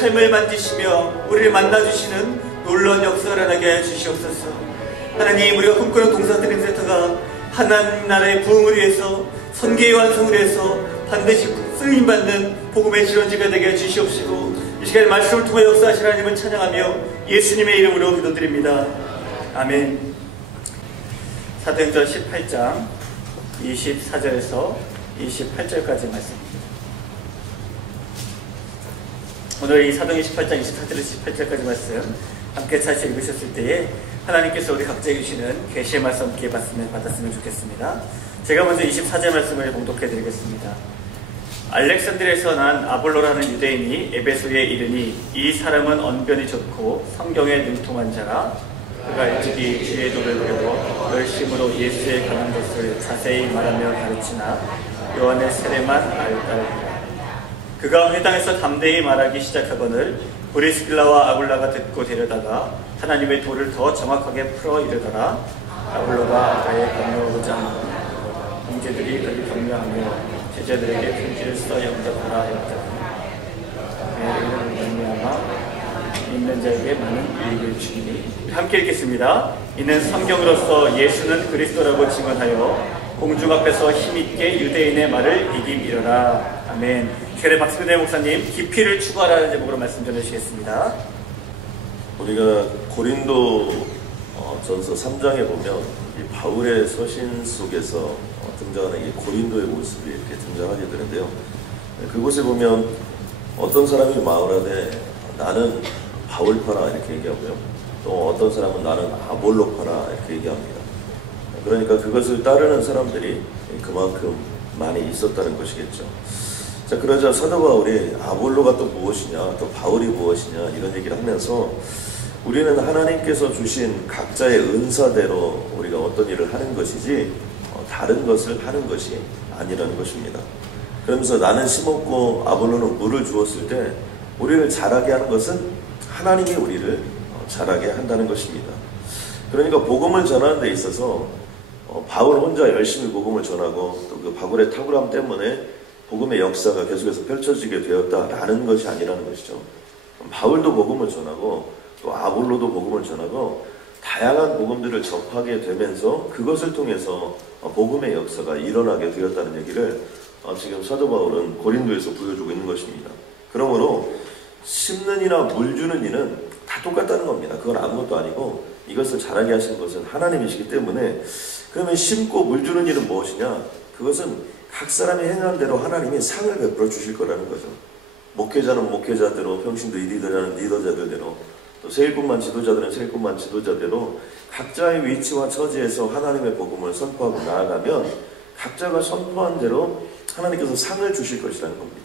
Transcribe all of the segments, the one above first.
삶을 만지시며 우리를 만나주시는 놀라운 역사를 일어나게 해 주시옵소서. 하나님, 우리가 꿈꾸는 동산드림 센터가 하나님 나라의 부흥을 위해서, 선교의 완성을 위해서 반드시 쓰임받는 복음의 지원지가 되게 해 주시옵시고, 이 시간에 말씀을 통해 역사하신 하나님을 찬양하며 예수님의 이름으로 기도드립니다. 아멘. 사도행전 18장 24절에서 28절까지 말씀입니다. 오늘 이 사도행전 18장 24절에서 28절까지 말씀 함께 다시 읽으셨을 때에 하나님께서 우리 각자에게 주시는 계시의 말씀 함께 받았으면 좋겠습니다. 제가 먼저 24절 말씀을 봉독해 드리겠습니다. 알렉산드리아에서 난 아볼로라는 유대인이 에베소에 이르니 이 사람은 언변이 좋고 성경에 능통한 자라. 그가 일찍이 주의 도를 배워 열심으로 예수에 관한 것을 자세히 말하며 가르치나 요한의 세례만 알다르니라. 그가 회당에서 담대히 말하기 시작하거늘 브리스길라와 아굴라가 듣고 데려다가 하나님의 도를 더 정확하게 풀어 이르더라. 아볼로가 아가에 건너오고자 하는 형제들이 그를 격려하며 제자들에게 편지를 써 영접하라 하였다. 이를 말미암아 믿는 자에게 많은 유익을 주기니. 함께 읽겠습니다. 이는 성경으로서 예수는 그리스도라고 증언하여 공중 앞에서 힘있게 유대인의 말을 이기리라. 아멘. 최대 박수대 목사님, 깊이를 추구하라는 제목으로 말씀 전해주시겠습니다. 우리가 고린도 전서 3장에 보면 이 바울의 서신 속에서 등장하는 이 고린도의 모습이 이렇게 등장하게 되는데요. 그곳에 보면 어떤 사람이 말하되 나는 바울파라 이렇게 얘기하고요. 또 어떤 사람은 나는 아볼로파라 이렇게 얘기합니다. 그러니까 그것을 따르는 사람들이 그만큼 많이 있었다는 것이겠죠. 자, 그러자 사도 바울이 아볼로가 또 무엇이냐, 또 바울이 무엇이냐 이런 얘기를 하면서 우리는 하나님께서 주신 각자의 은사대로 우리가 어떤 일을 하는 것이지 다른 것을 하는 것이 아니라는 것입니다. 그러면서 나는 심었고 아볼로는 물을 주었을 때 우리를 자라게 하는 것은 하나님이 우리를 자라게 한다는 것입니다. 그러니까 복음을 전하는 데 있어서 바울 혼자 열심히 복음을 전하고 또 그 바울의 탁월함 때문에 복음의 역사가 계속해서 펼쳐지게 되었다라는 것이 아니라는 것이죠. 바울도 복음을 전하고 또 아볼로도 복음을 전하고 다양한 복음들을 접하게 되면서 그것을 통해서 복음의 역사가 일어나게 되었다는 얘기를 지금 사도 바울은 고린도에서 보여주고 있는 것입니다. 그러므로 심는 이나 물 주는 이는 다 똑같다는 겁니다. 그건 아무것도 아니고 이것을 자라게 하시는 것은 하나님이시기 때문에, 그러면 심고 물 주는 일은 무엇이냐? 그것은 각 사람이 행한 대로 하나님이 상을 베풀어 주실 거라는 거죠. 목회자는 목회자대로, 평신도 리더자는 리더자들대로, 또 세일꾼만 지도자들은 세일꾼만 지도자대로 각자의 위치와 처지에서 하나님의 복음을 선포하고 나아가면 각자가 선포한 대로 하나님께서 상을 주실 것이라는 겁니다.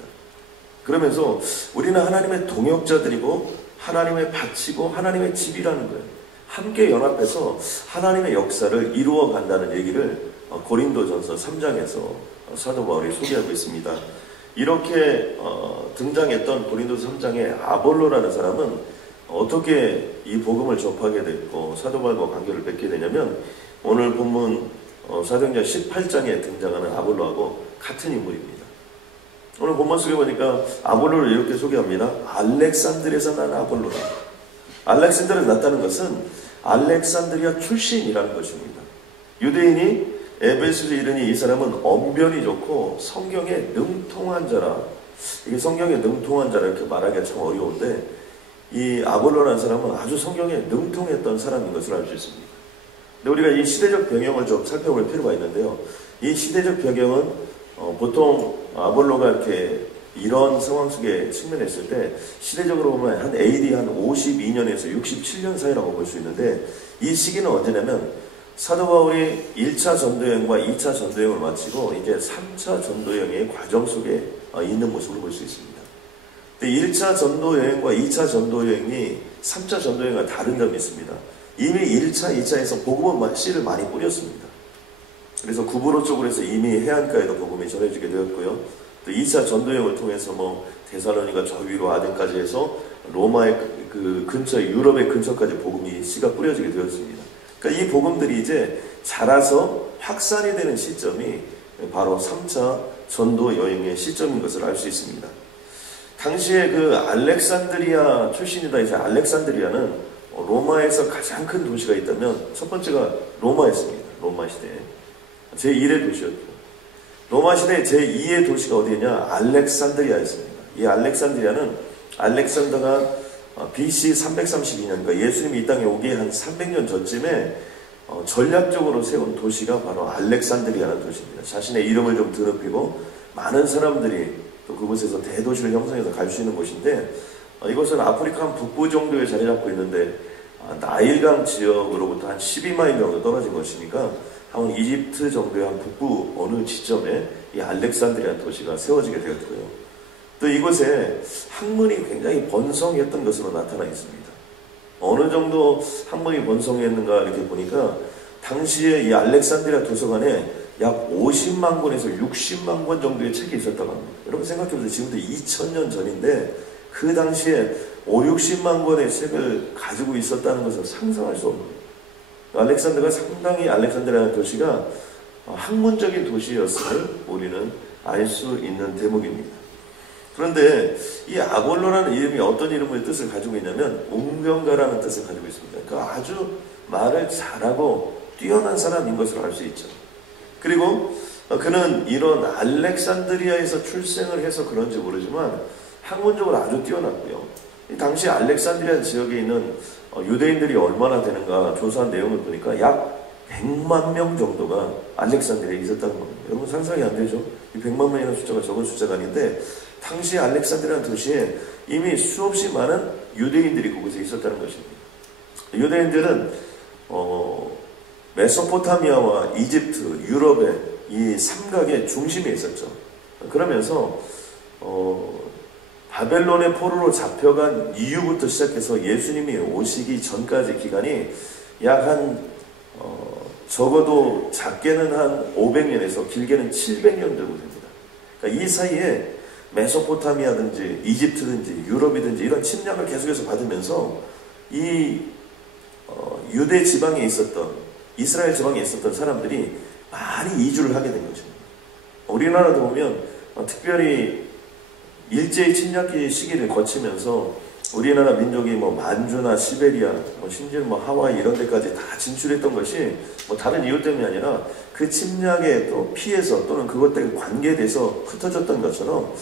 그러면서 우리는 하나님의 동역자들이고 하나님의 밭이고 하나님의 집이라는 거예요. 함께 연합해서 하나님의 역사를 이루어 간다는 얘기를 고린도전서 3장에서 사도 바울이 소개하고 있습니다. 이렇게 등장했던 고린도서 3장의 아볼로라는 사람은 어떻게 이 복음을 접하게 됐고 사도 바울과 관계를 맺게 되냐면 오늘 본문 사도행전 18장에 등장하는 아볼로하고 같은 인물입니다. 오늘 본문 속에 보니까 아볼로를 이렇게 소개합니다. 알렉산드리아에서 난 아볼로다. 알렉산드리아에서 났다는 것은 알렉산드리아 출신이라는 것입니다. 유대인이 에베소에 이르니 이 사람은 언변이 좋고 성경에 능통한 자라. 이게 성경에 능통한 자라 이렇게 말하기가 참 어려운데 이 아볼로라는 사람은 아주 성경에 능통했던 사람인 것을 알 수 있습니다. 근데 우리가 이 시대적 배경을 좀 살펴볼 필요가 있는데요. 이 시대적 배경은 보통 아볼로가 이렇게 이런 상황 속에 직면했을 때 시대적으로 보면 한 AD 한 52년에서 67년 사이라고 볼 수 있는데 이 시기는 언제냐면 사도 바울이 1차 전도여행과 2차 전도여행을 마치고 이제 3차 전도여행의 과정 속에 있는 모습을 볼 수 있습니다. 근데 1차 전도여행과 2차 전도여행이 3차 전도여행과 다른 점이 있습니다. 이미 1차, 2차에서 복음은 씨를 많이 뿌렸습니다. 그래서 구브로 쪽으로 해서 이미 해안가에도 복음이 전해지게 되었고요. 또 2차 전도여행을 통해서 데살로니가 저 위로 아덴까지 해서 로마의 그 근처, 유럽의 근처까지 복음이 씨가 뿌려지게 되었습니다. 그러니까 이 복음들이 이제 자라서 확산이 되는 시점이 바로 3차 전도 여행의 시점인 것을 알 수 있습니다. 당시에 그 알렉산드리아 출신이다 해서 알렉산드리아는 로마에서 가장 큰 도시가 있다면 첫 번째가 로마였습니다. 로마 시대에 제1의 도시였고, 로마 시대 제2의 도시가 어디냐? 알렉산드리아였습니다. 이 알렉산드리아는 알렉산더가 BC 332년, 그러니까 예수님이 이 땅에 오기 한 300년 전쯤에 전략적으로 세운 도시가 바로 알렉산드리아라는 도시입니다. 자신의 이름을 좀 드높이고 많은 사람들이 또 그곳에서 대도시를 형성해서 갈 수 있는 곳인데, 이곳은 아프리카 한 북부 정도에 자리 잡고 있는데 나일강 지역으로부터 한 12마일 정도 떨어진 것이니까 한 이집트 정도의 한 북부 어느 지점에 이 알렉산드리아 도시가 세워지게 되었고요. 또 이곳에 학문이 굉장히 번성했던 것으로 나타나 있습니다. 어느 정도 학문이 번성했는가 이렇게 보니까 당시에 이 알렉산드리아 도서관에 약 50만 권에서 60만 권 정도의 책이 있었다고 합니다. 여러분 생각해보세요. 지금부터 2000년 전인데 그 당시에 60만 권의 책을 가지고 있었다는 것은 상상할 수 없는 거예요. 알렉산드가 상당히 알렉산드리아 도시가 학문적인 도시였음을 우리는 알 수 있는 대목입니다. 그런데 이 아볼로라는 이름이 어떤 이름의 뜻을 가지고 있냐면 웅변가라는 뜻을 가지고 있습니다. 그러니까 아주 말을 잘하고 뛰어난 사람인 것을 알 수 있죠. 그리고 그는 이런 알렉산드리아에서 출생을 해서 그런지 모르지만 학문적으로 아주 뛰어났고요. 당시 알렉산드리아 지역에 있는 유대인들이 얼마나 되는가 조사한 내용을 보니까 약 100만 명 정도가 알렉산드리아에 있었다는 겁니다. 여러분 상상이 안 되죠? 이 100만 명이라는 숫자가 적은 숫자가 아닌데 당시 알렉산드리아 도시에 이미 수없이 많은 유대인들이 그곳에 있었다는 것입니다. 유대인들은 메소포타미아와 이집트, 유럽의 이 삼각의 중심에 있었죠. 그러면서 바벨론의 포로로 잡혀간 이후부터 시작해서 예수님이 오시기 전까지 기간이 약 적어도 작게는 한 500년에서 길게는 700년 정도 됩니다. 그러니까 이 사이에 메소포타미아든지 이집트든지 유럽이든지 이런 침략을 계속해서 받으면서 이 유대 지방에 있었던 이스라엘 지방에 있었던 사람들이 많이 이주를 하게 된 것입니다. 우리나라도 보면 특별히 일제히 침략기 시기를 거치면서 우리나라 민족이 만주나 시베리아, 심지어 하와이 이런 데까지 다 진출했던 것이 다른 이유 때문이 아니라 그 침략에 또 피해서 또는 그것 때문에 관계돼서 흩어졌던 것처럼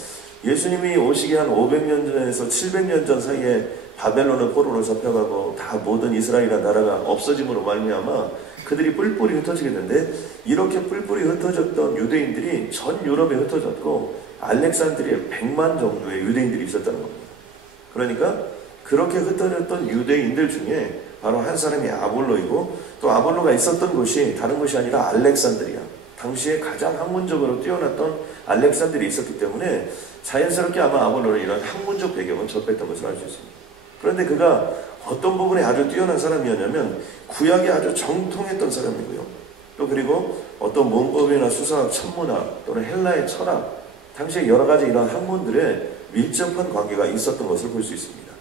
예수님이 오시기 한 500년 전에서 700년 전 사이에 바벨론의 포로로 잡혀가고 다 모든 이스라엘이라는 나라가 없어짐으로 말미암아 그들이 뿔뿔이 흩어지게 되는데 이렇게 뿔뿔이 흩어졌던 유대인들이 전 유럽에 흩어졌고 알렉산드리아에 100만 정도의 유대인들이 있었다는 겁니다. 그러니까 그렇게 흩어졌던 유대인들 중에 바로 한 사람이 아볼로이고 또 아볼로가 있었던 곳이 다른 곳이 아니라 알렉산드리아, 당시에 가장 학문적으로 뛰어났던 알렉산드리아에 있었기 때문에 자연스럽게 아마 아볼로는 이런 학문적 배경은 접했던 것을 알 수 있습니다. 그런데 그가 어떤 부분에 아주 뛰어난 사람이었냐면 구약에 아주 정통했던 사람이고요. 또 그리고 어떤 문법이나 수사학, 천문학 또는 헬라의 철학, 당시에 여러 가지 이런 학문들에 밀접한 관계가 있었던 것을 볼 수 있습니다.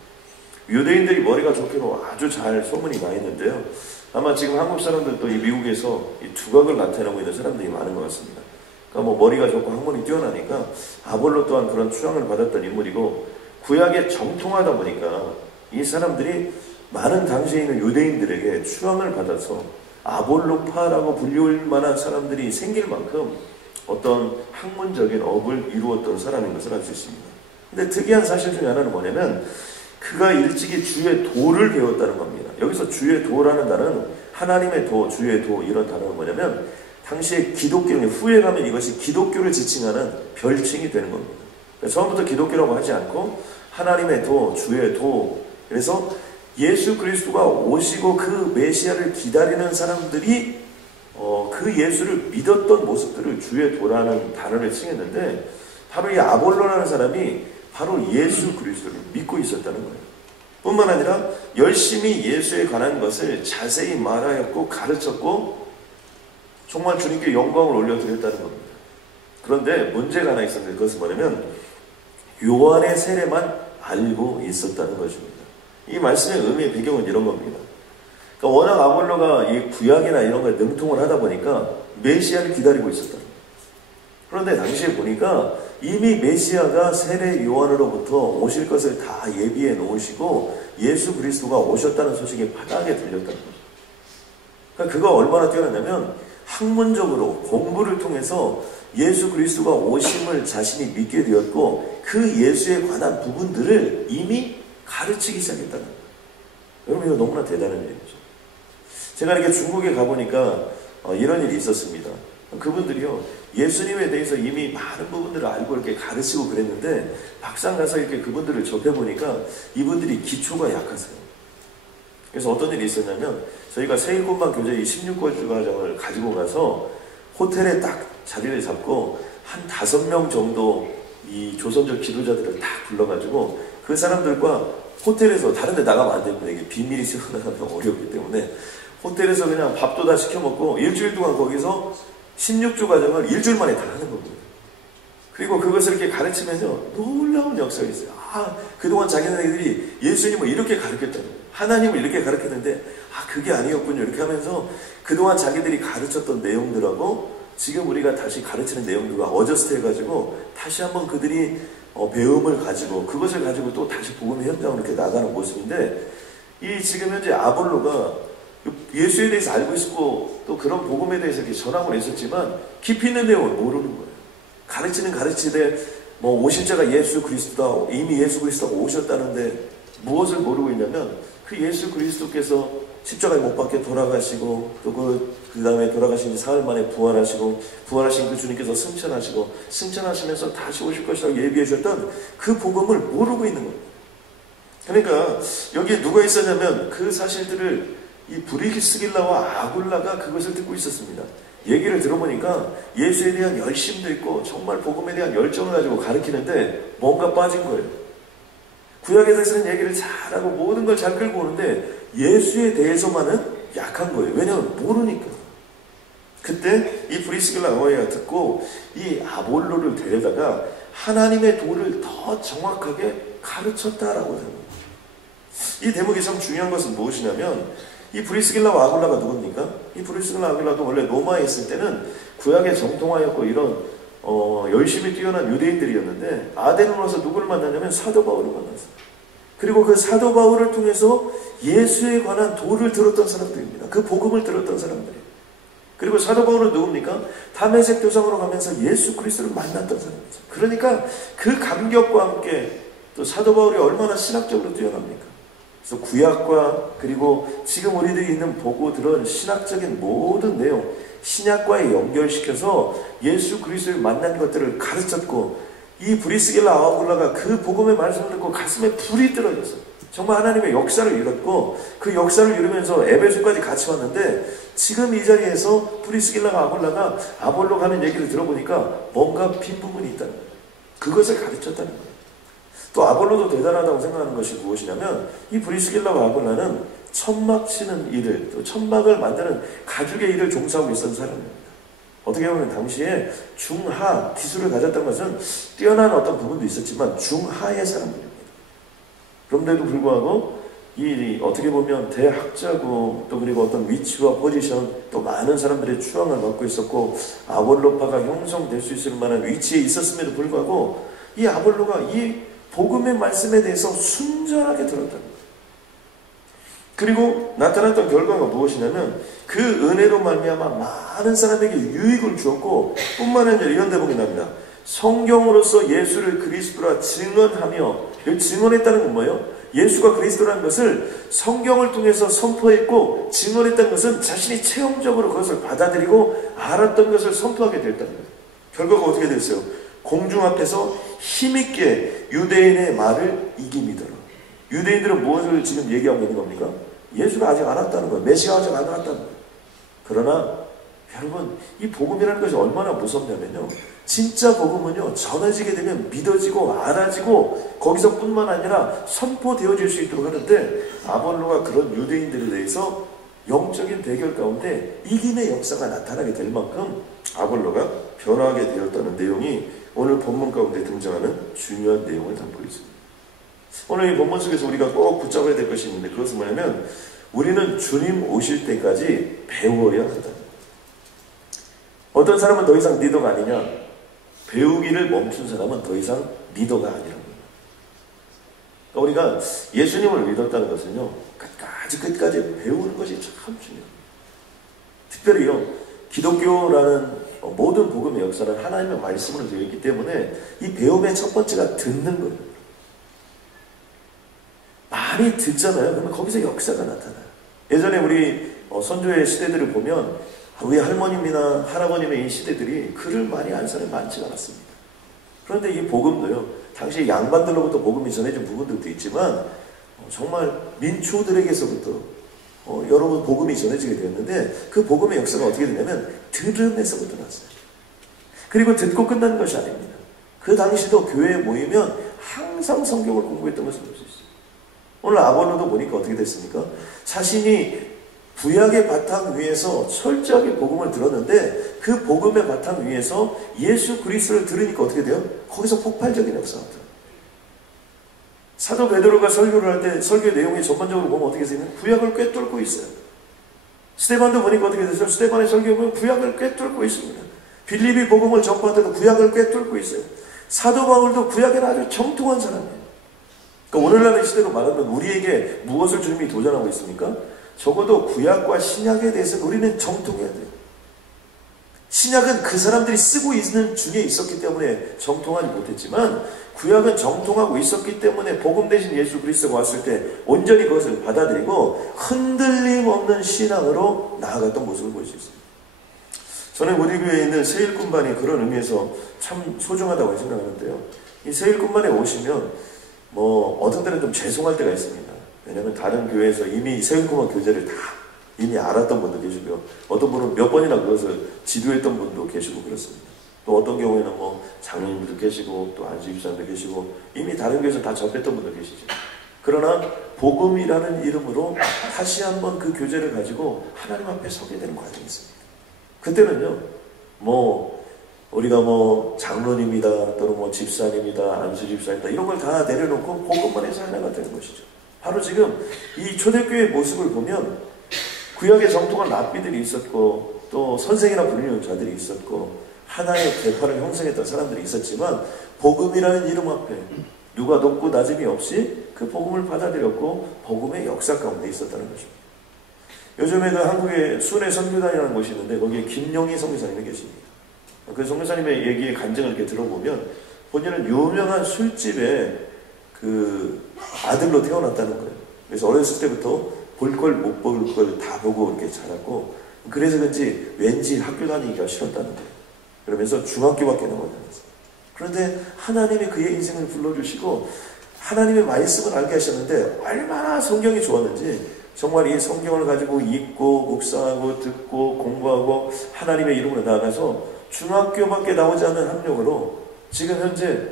유대인들이 머리가 좋기로 아주 잘 소문이 나 있는데요. 아마 지금 한국 사람들도 이 미국에서 이 두각을 나타내고 있는 사람들이 많은 것 같습니다. 그러니까 머리가 좋고 학문이 뛰어나니까 아볼로 또한 그런 추앙을 받았던 인물이고 구약에 정통하다 보니까 이 사람들이 많은 당시에 있는 유대인들에게 추앙을 받아서 아볼로파라고 불릴 만한 사람들이 생길 만큼 어떤 학문적인 업을 이루었던 사람인 것을 알 수 있습니다. 근데 특이한 사실 중에 하나는 뭐냐면 그가 일찍이 주의 도를 배웠다는 겁니다. 여기서 주의 도라는 단어는 하나님의 도, 주의 도 이런 단어는 뭐냐면 당시에 기독교는 후에 가면 이것이 기독교를 지칭하는 별칭이 되는 겁니다. 처음부터 기독교라고 하지 않고 하나님의 도, 주의 도. 그래서 예수 그리스도가 오시고 그 메시아를 기다리는 사람들이 그 예수를 믿었던 모습들을 주의 도라는 단어를 칭했는데 바로 이 아볼로라는 사람이 바로 예수 그리스도를 믿고 있었다는 거예요. 뿐만 아니라 열심히 예수에 관한 것을 자세히 말하였고 가르쳤고 정말 주님께 영광을 올려드렸다는 겁니다. 그런데 문제가 하나 있었는데 그것은 뭐냐면 요한의 세례만 알고 있었다는 것입니다. 이 말씀의 의미의 배경은 이런 겁니다. 그러니까 워낙 아볼로가 이 구약이나 이런 거에 능통을 하다 보니까 메시아를 기다리고 있었다. 그런데 당시에 보니까 이미 메시아가 세례 요한으로부터 오실 것을 다 예비해 놓으시고 예수 그리스도가 오셨다는 소식이 바닥에 들렸다는 거죠. 그러니까 그가 얼마나 뛰어났냐면 학문적으로 공부를 통해서 예수 그리스도가 오심을 자신이 믿게 되었고 그 예수에 관한 부분들을 이미 가르치기 시작했다는 거예요. 여러분 이거 너무나 대단한 일이죠. 제가 이렇게 중국에 가보니까 이런 일이 있었습니다. 그분들이요 예수님에 대해서 이미 많은 부분들을 알고 이렇게 가르치고 그랬는데 막상 가서 이렇게 그분들을 접해보니까 이분들이 기초가 약하세요. 그래서 어떤 일이 있었냐면 저희가 세일권방 교제 이 16거주 과정을 가지고 가서 호텔에 딱 자리를 잡고 한 5명 정도 이 조선족 지도자들을 딱 불러가지고 그 사람들과 호텔에서 다른 데 나가면 안 됩니다. 이게 비밀이 생겨나면 어렵기 때문에 호텔에서 그냥 밥도 다 시켜 먹고 일주일 동안 거기서 16주 과정을 일주일 만에 다 하는 겁니다. 그리고 그것을 이렇게 가르치면서 놀라운 역사가 있어요. 그동안 자기네들이 예수님을 이렇게 가르쳤다는 거예요. 하나님을 이렇게 가르쳤는데 그게 아니었군요. 이렇게 하면서 그동안 자기들이 가르쳤던 내용들하고 지금 우리가 다시 가르치는 내용들과 어저스트 해가지고 다시 한번 그들이 배움을 가지고 그것을 가지고 또 다시 복음의 현장으로 이렇게 나가는 모습인데 이 지금 현재 아볼로가 예수에 대해서 알고 있었고 또 그런 복음에 대해서 이렇게 전함을 했었지만 깊이 있는 내용을 모르는 거예요. 가르치는 가르치되 오실 자가 예수 그리스도다. 이미 예수 부그리스도가 오셨다는데 무엇을 모르고 있냐면 그 예수 그리스도께서 십자가에 못 박혀 돌아가시고 또 그 다음에 돌아가신 지 사흘 만에 부활하신 그 주님께서 승천하시면서 다시 오실 것이라고 예비해 주셨던 그 복음을 모르고 있는 거예요. 그러니까 여기에 누가 있었냐면 그 사실들을 이 브리스길라와 아굴라가 그것을 듣고 있었습니다. 얘기를 들어보니까 예수에 대한 열심도 있고 정말 복음에 대한 열정을 가지고 가르치는데 뭔가 빠진 거예요. 구약에 대해서는 얘기를 잘하고 모든 걸 잘 끌고 오는데 예수에 대해서만은 약한 거예요. 왜냐하면 모르니까. 그때 이 브리스길라 어머니가 듣고 이 아볼로를 데려다가 하나님의 도를 더 정확하게 가르쳤다라고 합니다. 이 대목이 참 중요한 것은 무엇이냐면 이 브리스길라와 아굴라가 누굽니까? 이 브리스길라 아굴라도 원래 로마에 있을 때는 구약에 정통하였고 이런 열심히 뛰어난 유대인들이었는데 아덴으로 와서 누구를 만나냐면 사도 바울을 만났어요. 그리고 그 사도 바울을 통해서 예수에 관한 도를 들었던 사람들입니다. 그 복음을 들었던 사람들이에요. 그리고 사도 바울은 누굽니까? 다메섹 도상으로 가면서 예수 그리스도를 만났던 사람이죠. 그러니까 그 감격과 함께 또 사도 바울이 얼마나 신학적으로 뛰어납니까? 그래서 구약과 그리고 지금 우리들이 있는 보고 들은 신학적인 모든 내용 신약과에 연결시켜서 예수 그리스도를 만난 것들을 가르쳤고 이 브리스길라 아굴라가 그 복음의 말씀을 듣고 가슴에 불이 떨어졌어요. 정말 하나님의 역사를 이뤘고 그 역사를 이루면서 에베소까지 같이 왔는데 지금 이 자리에서 브리스길라 아굴라가 아볼로가 하는 얘기를 들어보니까 뭔가 빈 부분이 있다는 거예요. 그것을 가르쳤다는 거예요. 또 아볼로도 대단하다고 생각하는 것이 무엇이냐면 이 브리스길라와 아굴라는 천막 치는 일을 또 천막을 만드는 가죽의 일을 종사하고 있었던 사람입니다. 어떻게 보면 당시에 중하 기술을 가졌던 것은 뛰어난 어떤 부분도 있었지만 중하의 사람들입니다. 그런데도 불구하고 이 어떻게 보면 대학자고 또 그리고 어떤 위치와 포지션 또 많은 사람들의 추앙을 받고 있었고 아볼로파가 형성될 수 있을 만한 위치에 있었음에도 불구하고 이 아볼로가 이 복음의 말씀에 대해서 순전하게 들었다는 거예요. 그리고 나타났던 결과가 무엇이냐면 그 은혜로 말미암아 많은 사람에게 유익을 주었고 뿐만 아니라 이런 대목이 납니다. 성경으로서 예수를 그리스도라 증언하며 증언했다는 건 뭐예요? 예수가 그리스도라는 것을 성경을 통해서 선포했고 증언했다는 것은 자신이 체험적으로 그것을 받아들이고 알았던 것을 선포하게 됐다는 거예요. 결과가 어떻게 됐어요? 공중 앞에서 힘있게 유대인의 말을 이김이더라. 유대인들은 무엇을 지금 얘기하고 있는 겁니까? 예수가 아직 안 왔다는 거예요. 메시아가 아직 안 왔다는 거예요. 그러나 여러분 이 복음이라는 것이 얼마나 무섭냐면요. 진짜 복음은요. 전해지게 되면 믿어지고 알아지고 거기서뿐만 아니라 선포되어질 수 있도록 하는데 아볼로가 그런 유대인들에 대해서 영적인 대결 가운데 이김의 역사가 나타나게 될 만큼 아볼로가 변화하게 되었다는 내용이 오늘 본문 가운데 등장하는 중요한 내용을 담고 있습니다. 오늘 이 본문 속에서 우리가 꼭 붙잡아야 될 것이 있는데 그것은 뭐냐면 우리는 주님 오실 때까지 배워야 한다. 어떤 사람은 더 이상 리더가 아니냐? 배우기를 멈춘 사람은 더 이상 리더가 아니라는 거예요. 그러니까 우리가 예수님을 믿었다는 것은요, 끝까지 배우는 것이 참 중요해요. 특별히요, 기독교라는 모든 복음의 역사는 하나님의 말씀으로 되어 있기 때문에 이 배움의 첫 번째가 듣는 거예요. 많이 듣잖아요. 그러면 거기서 역사가 나타나요. 예전에 우리 선조의 시대들을 보면 우리 할머님이나 할아버님의 이 시대들이 글을 많이 안 사람이 많지 않았습니다. 그런데 이 복음도요, 당시 양반들로부터 복음이 전해진 부분들도 있지만 정말 민초들에게서부터 여러분 복음이 전해지게 되었는데, 그 복음의 역사가 어떻게 되냐면 들음에서부터 났어요. 그리고 듣고 끝나는 것이 아닙니다. 그 당시도 교회에 모이면 항상 성경을 공부했던 것을 볼 수 있어요. 오늘 아볼로도 보니까 어떻게 됐습니까? 자신이 구약의 바탕 위에서 철저하게 복음을 들었는데, 그 복음의 바탕 위에서 예수 그리스도를 들으니까 어떻게 돼요? 거기서 폭발적인 역사가 돼요. 사도 베드로가 설교를 할 때 설교의 내용이 전반적으로 보면 어떻게 되냐면 구약을 꿰뚫고 있어요. 스데반도 보니까 어떻게 됐어요? 스데반의 설교에 보면 구약을 꿰뚫고 있습니다. 빌립이 복음을 전파할 때도 구약을 꿰뚫고 있어요. 사도 바울도 구약에는 아주 정통한 사람이에요. 그러니까 오늘날의 시대로 말하면 우리에게 무엇을 주님이 도전하고 있습니까? 적어도 구약과 신약에 대해서 우리는 정통해야 돼요. 신약은 그 사람들이 쓰고 있는 중에 있었기 때문에 정통하지 못했지만, 구약은 정통하고 있었기 때문에 복음 대신 예수 그리스도가 왔을 때 온전히 그것을 받아들이고 흔들림 없는 신앙으로 나아갔던 모습을 볼 수 있습니다. 저는 우리 교회에 있는 세일꾼반이 그런 의미에서 참 소중하다고 생각하는데요. 이 세일꾼반에 오시면 어떤 때는 좀 죄송할 때가 있습니다. 왜냐하면 다른 교회에서 이미 세일꾼반 교재를 다 이미 알았던 분도 계시고요. 어떤 분은 몇 번이나 그것을 지도했던 분도 계시고 그렇습니다. 또 어떤 경우에는 장로님도 계시고 또 안수집사님도 계시고 이미 다른 교회에서 다 접했던 분도 계시죠. 그러나 복음이라는 이름으로 다시 한번 그 교재를 가지고 하나님 앞에 서게 되는 과정이 있습니다. 그때는요, 우리가 장로님이다 또는 집사님이다 안수집사님이다 이런 걸 다 내려놓고 복음만 해서 하나가 되는 것이죠. 바로 지금 이 초대교회의 모습을 보면 구약의 정통한 랍비들이 있었고 또 선생이나 불리는 자들이 있었고 하나의 대파를 형성했던 사람들이 있었지만, 복음이라는 이름 앞에 누가 높고 낮음이 없이 그 복음을 받아들였고 복음의 역사 가운데 있었다는 것입니다. 요즘에는 한국에 순회 선교단이라는 곳이 있는데 거기에 김영희 선교사님이 계십니다. 그 선교사님의 얘기의 간증을 이렇게 들어보면 본인은 유명한 술집의 그 아들로 태어났다는 거예요. 그래서 어렸을 때부터 볼 걸 못 볼 걸 다 보고 이렇게 자랐고, 그래서 그런지 왠지 학교 다니기가 싫었다는 거예요. 그러면서 중학교밖에 넘어지 않았어요. 그런데 하나님이 그의 인생을 불러주시고 하나님의 말씀을 알게 하셨는데 얼마나 성경이 좋았는지, 정말 이 성경을 가지고 읽고 묵상하고 듣고 공부하고 하나님의 이름으로 나아가서 중학교밖에 나오지 않는 학력으로 지금 현재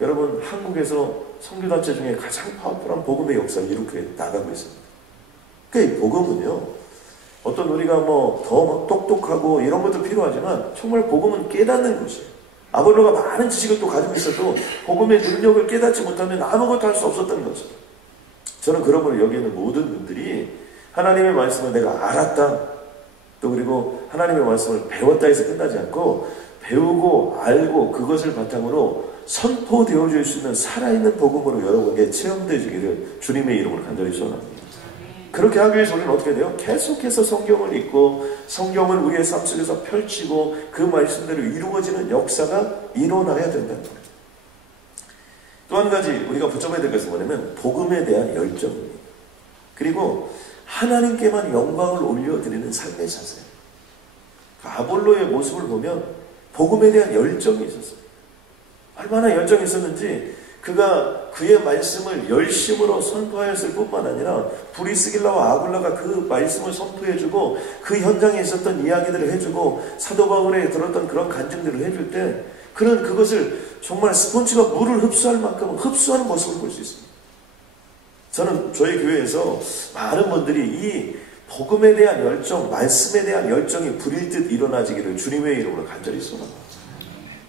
여러분 한국에서 선교단체 중에 가장 파워풀한 복음의 역사를 이렇게 나가고 있습니다. 그러니까 이 복음은요, 어떤 우리가 더 똑똑하고 이런 것도 필요하지만 정말 복음은 깨닫는 것이에요. 아볼로가 많은 지식을 또 가지고 있어도 복음의 능력을 깨닫지 못하면 아무것도 할 수 없었던 거죠. 저는 그러므로 여기 있는 모든 분들이 하나님의 말씀을 내가 알았다, 또 그리고 하나님의 말씀을 배웠다 해서 끝나지 않고 배우고 알고 그것을 바탕으로 선포되어 줄 수 있는 살아있는 복음으로 여러분에게 체험되어지기를 주님의 이름으로 간절히 소원합니다. 그렇게 하기 위해서 우리는 어떻게 돼요? 계속해서 성경을 읽고 성경을 우리의 삶 속에서 펼치고 그 말씀대로 이루어지는 역사가 일어나야 된다는 거예요. 또 한 가지 우리가 붙잡아야 될 것은 뭐냐면 복음에 대한 열정입니다. 그리고 하나님께만 영광을 올려드리는 삶의 자세. 아볼로의 모습을 보면 복음에 대한 열정이 있었어요. 얼마나 열정이 있었는지 그가 그의 말씀을 열심으로 선포하였을 뿐만 아니라 브리스길라와 아굴라가 그 말씀을 선포해주고 그 현장에 있었던 이야기들을 해주고 사도 바울에 들었던 그런 간증들을 해줄 때 그는 그것을 정말 스폰지가 물을 흡수할 만큼 흡수하는 모습을 볼 수 있습니다. 저는 저희 교회에서 많은 분들이 이 복음에 대한 열정, 말씀에 대한 열정이 불일 듯 일어나지기를 주님의 이름으로 간절히 소원합니다.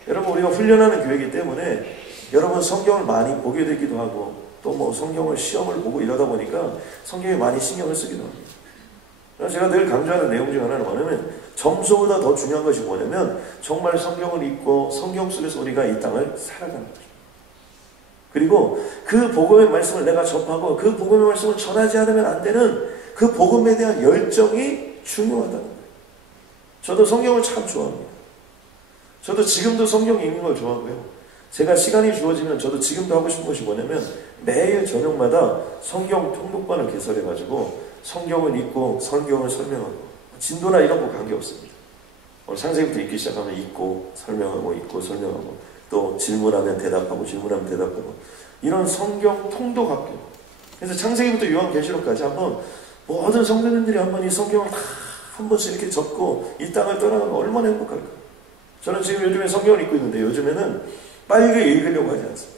여러분, 우리가 훈련하는 교회이기 때문에 여러분 성경을 많이 보게 되기도 하고 또 성경을 시험을 보고 이러다 보니까 성경에 많이 신경을 쓰기도 합니다. 제가 늘 강조하는 내용 중 하나는 뭐냐면 점수보다 더 중요한 것이 뭐냐면 정말 성경을 읽고 성경 속에서 우리가 이 땅을 살아가는 거죠. 그리고 그 복음의 말씀을 내가 접하고 그 복음의 말씀을 전하지 않으면 안 되는 그 복음에 대한 열정이 중요하다는 거예요. 저도 성경을 참 좋아합니다. 저도 지금도 성경 읽는 걸 좋아하고요. 제가 시간이 주어지면 저도 지금도 하고 싶은 것이 뭐냐면 매일 저녁마다 성경 통독반을 개설해가지고 성경을 읽고 성경을 설명하고 진도나 이런 거 관계없습니다. 오늘 창세기부터 읽기 시작하면 읽고 설명하고 읽고 설명하고 또 질문하면 대답하고 질문하면 대답하고 이런 성경 통독 학교. 그래서 창세기부터 요한계시록까지 한번 모든 성도님들이 한번 이 성경을 다 한 번씩 이렇게 접고 이 땅을 떠나가면 얼마나 행복할까요? 저는 지금 요즘에 성경을 읽고 있는데 요즘에는 빨리 읽으려고 하지 않습니다.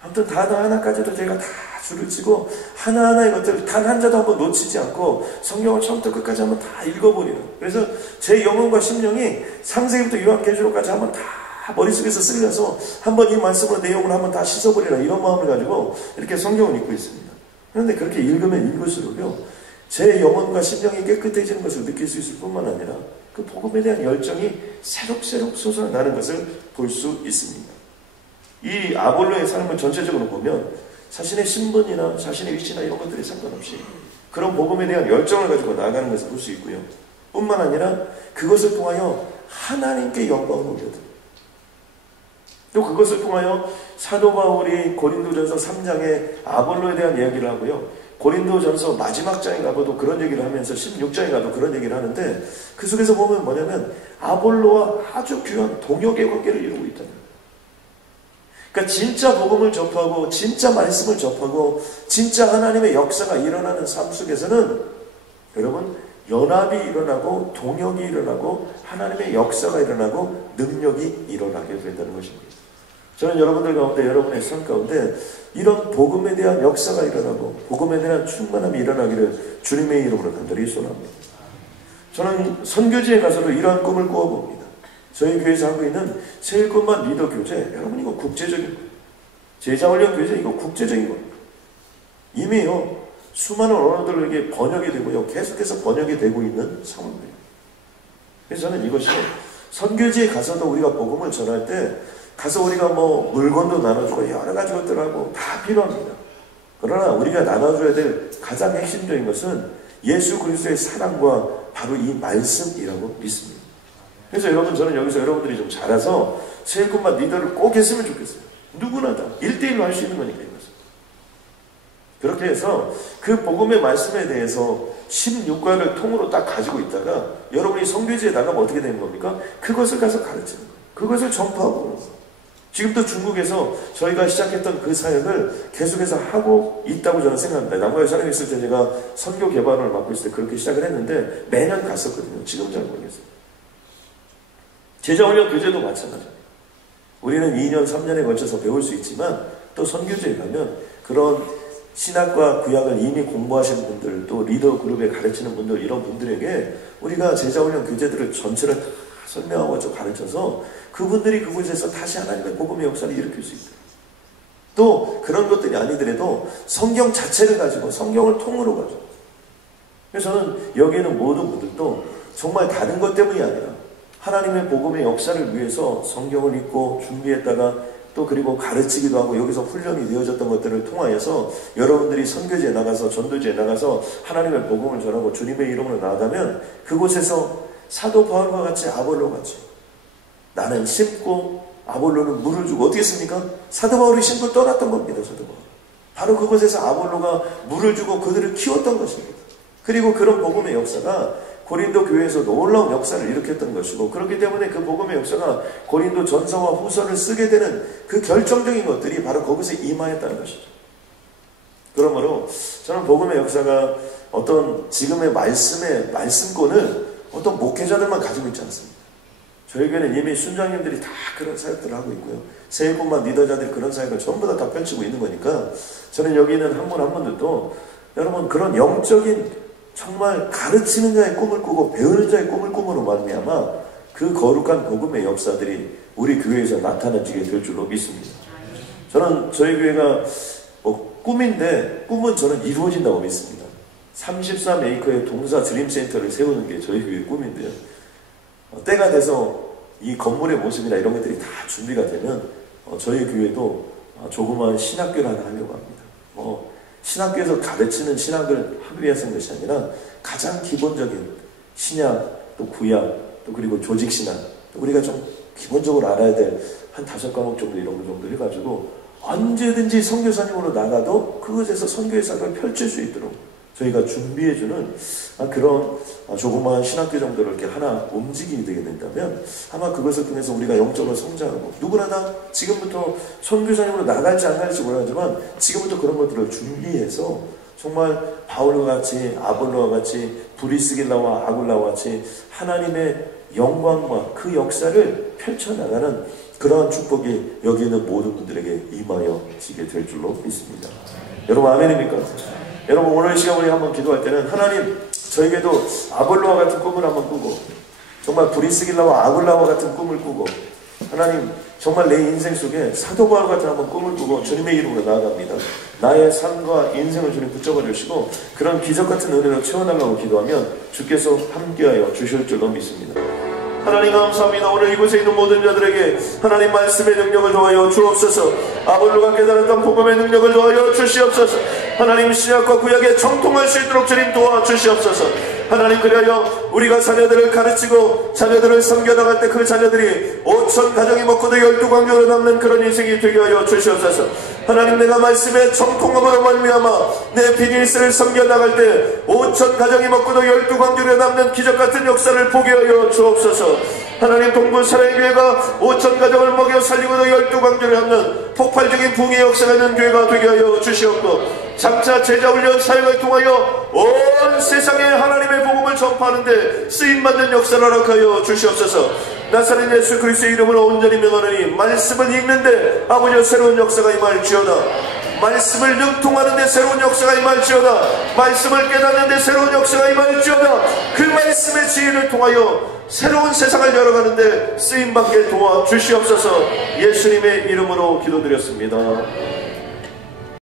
아무튼 단어 하나까지도 제가 다 줄을 치고 하나하나의 것들을 단 한 자도 한번 놓치지 않고 성경을 처음부터 끝까지 한번 다 읽어버리는. 그래서 제 영혼과 심령이 창세기부터 요한계시록까지 한번 다 머릿속에서 쓸려서 한번 이 말씀으로 내용을 한번 다 씻어버리라 이런 마음을 가지고 이렇게 성경을 읽고 있습니다. 그런데 그렇게 읽으면 읽을수록요 제 영혼과 심령이 깨끗해지는 것을 느낄 수 있을 뿐만 아니라 그 복음에 대한 열정이 새록새록 솟아나는 것을 볼 수 있습니다. 이 아볼로의 삶을 전체적으로 보면 자신의 신분이나 자신의 위치나 이런 것들이 상관없이 그런 복음에 대한 열정을 가지고 나아가는 것을 볼 수 있고요. 뿐만 아니라 그것을 통하여 하나님께 영광을 올려드립니다. 또 그것을 통하여 사도 바울이 고린도전서 3장에 아볼로에 대한 이야기를 하고요. 고린도전서 마지막 장에 가도 그런 얘기를 하면서 16장에 가도 그런 얘기를 하는데 그 속에서 보면 뭐냐면 아볼로와 아주 귀한 동역의 관계를 이루고 있다는 거예요. 그러니까 진짜 복음을 접하고 진짜 말씀을 접하고 진짜 하나님의 역사가 일어나는 삶 속에서는 여러분 연합이 일어나고 동역이 일어나고 하나님의 역사가 일어나고 능력이 일어나게 된다는 것입니다. 저는 여러분들 가운데 여러분의 삶 가운데 이런 복음에 대한 역사가 일어나고 복음에 대한 충만함이 일어나기를 주님의 이름으로 간절히 소원합니다. 저는 선교지에 가서도 이러한 꿈을 꾸어봅니다. 저희 교회에서 하고 있는 세일꾼만 리더 교제, 여러분 이거 국제적인 거예요. 제자훈련 교제 이거 국제적인 거예요. 이미요 수많은 언어들에게 번역이 되고요 계속해서 번역이 되고 있는 상황이에요. 그래서 저는 이것이 선교지에 가서도 우리가 복음을 전할 때 가서 우리가 뭐 물건도 나눠주고 여러 가지 것들하고 다 필요합니다. 그러나 우리가 나눠줘야 될 가장 핵심적인 것은 예수 그리스도의 사랑과 바로 이 말씀이라고 믿습니다. 그래서 여러분 저는 여기서 여러분들이 좀 잘해서 세일꾼만 리더를 꼭 했으면 좋겠어요. 누구나 다 1대1로 할 수 있는 거니까 이것은. 그렇게 해서 그 복음의 말씀에 대해서 16과를 통으로 딱 가지고 있다가 여러분이 선교지에 나가면 어떻게 되는 겁니까? 그것을 가서 가르치는 거예요. 그것을 전파하고 그러는 거예요. 지금도 중국에서 저희가 시작했던 그 사역을 계속해서 하고 있다고 저는 생각합니다. 남과에 사역에 있을 때 제가 선교 개발을 맡고 있을 때 그렇게 시작을 했는데 매년 갔었거든요. 지금 잘 모르겠어요. 제자훈련 교제도 마찬가지입니다. 우리는 2년, 3년에 걸쳐서 배울 수 있지만 또 선교지에 가면 그런 신학과 구약을 이미 공부하신 분들 또 리더 그룹에 가르치는 분들 이런 분들에게 우리가 제자훈련 교제들을 전체를 다 설명하고 가르쳐서 그분들이 그곳에서 다시 하나님의 복음의 역사를 일으킬 수 있어요. 또 그런 것들이 아니더라도 성경 자체를 가지고 성경을 통으로 가지고 그래서 저는 여기에는 모든 분들도 정말 다른 것 때문이 아니라 하나님의 복음의 역사를 위해서 성경을 읽고 준비했다가 또 그리고 가르치기도 하고 여기서 훈련이 되어졌던 것들을 통하여서 여러분들이 선교지에 나가서 전도지에 나가서 하나님의 복음을 전하고 주님의 이름으로 나아가면 그곳에서 사도 바울과 같이 아볼로 같이 나는 심고 아볼로는 물을 주고 어떻게 했습니까? 사도 바울이 심고 떠났던 겁니다. 사도 바울. 바로 그곳에서 아볼로가 물을 주고 그들을 키웠던 것입니다. 그리고 그런 복음의 역사가 고린도 교회에서 놀라운 역사를 일으켰던 것이고 그렇기 때문에 그 복음의 역사가 고린도 전서와 후서를 쓰게 되는 그 결정적인 것들이 바로 거기서 임하였다는 것이죠. 그러므로 저는 복음의 역사가 어떤 지금의 말씀의 말씀권을 어떤 목회자들만 가지고 있지 않습니다. 저희 교회는 이미 순장님들이 다 그런 사역들을 하고 있고요. 세일꾼만 리더자들이 그런 사역을 전부 다 펼치고 있는 거니까 저는 여기 있는 한 분 한 분들도 여러분 그런 영적인 정말 가르치는 자의 꿈을 꾸고 배우는 자의 꿈을 꾸므로 말미암아 그 거룩한 복음의 역사들이 우리 교회에서 나타나지게 될 줄로 믿습니다. 저는 저희 교회가 꿈인데 꿈은 저는 이루어진다고 믿습니다. 34에이커의 동사 드림센터를 세우는 게 저희 교회 꿈인데요. 때가 돼서 이 건물의 모습이나 이런 것들이 다 준비가 되면 저희 교회도 조그마한 신학교를 하나 하려고 합니다. 신학교에서 가르치는 신학을 하기 위해서 하는 것이 아니라 가장 기본적인 신약, 또 구약, 또 그리고 조직신학, 또 우리가 좀 기본적으로 알아야 될 한 5과목 정도 이런 거 정도 해가지고 언제든지 선교사님으로 나가도 그것에서 선교의 사역을 펼칠 수 있도록 저희가 준비해주는 그런 조그마한 신학교 정도를 이렇게 하나 움직이게 되게 된다면 아마 그것을 통해서 우리가 영적으로 성장하고 누구나 다 지금부터 선교사님으로 나갈지 안 갈지 몰라지만 지금부터 그런 것들을 준비해서 정말 바울과 같이 아볼로와 같이 브리스길라와 아굴라와 같이 하나님의 영광과 그 역사를 펼쳐나가는 그러한 축복이 여기 있는 모든 분들에게 임하여 지게 될 줄로 믿습니다. 여러분 아멘입니까? 여러분 오늘 이 시간 우리 한번 기도할 때는 하나님 저에게도 아볼로와 같은 꿈을 한번 꾸고 정말 브리스길라와 아굴라와 같은 꿈을 꾸고 하나님 정말 내 인생 속에 사도 바울 같은 한번 꿈을 꾸고 주님의 이름으로 나아갑니다. 나의 삶과 인생을 주님 붙잡아 주시고 그런 기적 같은 은혜로 채워달라고 기도하면 주께서 함께하여 주실 줄로 믿습니다. 하나님 감사합니다. 오늘 이곳에 있는 모든 자들에게 하나님 말씀의 능력을 더하여 주옵소서. 아볼로가 깨달았던 복음의 능력을 더하여 주시옵소서. 하나님 신약과 구약에 정통할 수 있도록 주님 도와주시옵소서. 하나님 그리하여 우리가 자녀들을 가르치고 자녀들을 섬겨나갈 때 그 자녀들이 5천 가정이 먹고도 12광주로 남는 그런 인생이 되게 하여 주시옵소서. 하나님 내가 말씀에 정통함으로 말미암아 내 비닐스를 섬겨나갈 때 5천 가정이 먹고도 12광주로 남는 기적같은 역사를 보게 하여 주옵소서. 하나님 동부 사랑교회가 5천 가정을 먹여 살리고도 12광주를 남는 폭발적인 붕의 역사가 있는 교회가 되게 하여 주시옵고 장차 제자훈련 사역을 통하여 온 세상에 하나님의 복음을 전파하는데 쓰임받는 역사를 허락하여 주시옵소서. 나사렛 예수 그리스도의 이름으로 온전히 명하노니 말씀을 읽는데 아버지여 새로운 역사가 임할지어다. 말씀을 능통하는데 새로운 역사가 임할지어다. 말씀을 깨닫는데 새로운 역사가 임할지어다. 그 말씀의 지혜를 통하여 새로운 세상을 열어가는데 쓰임받게 도와주시옵소서. 예수님의 이름으로 기도드렸습니다.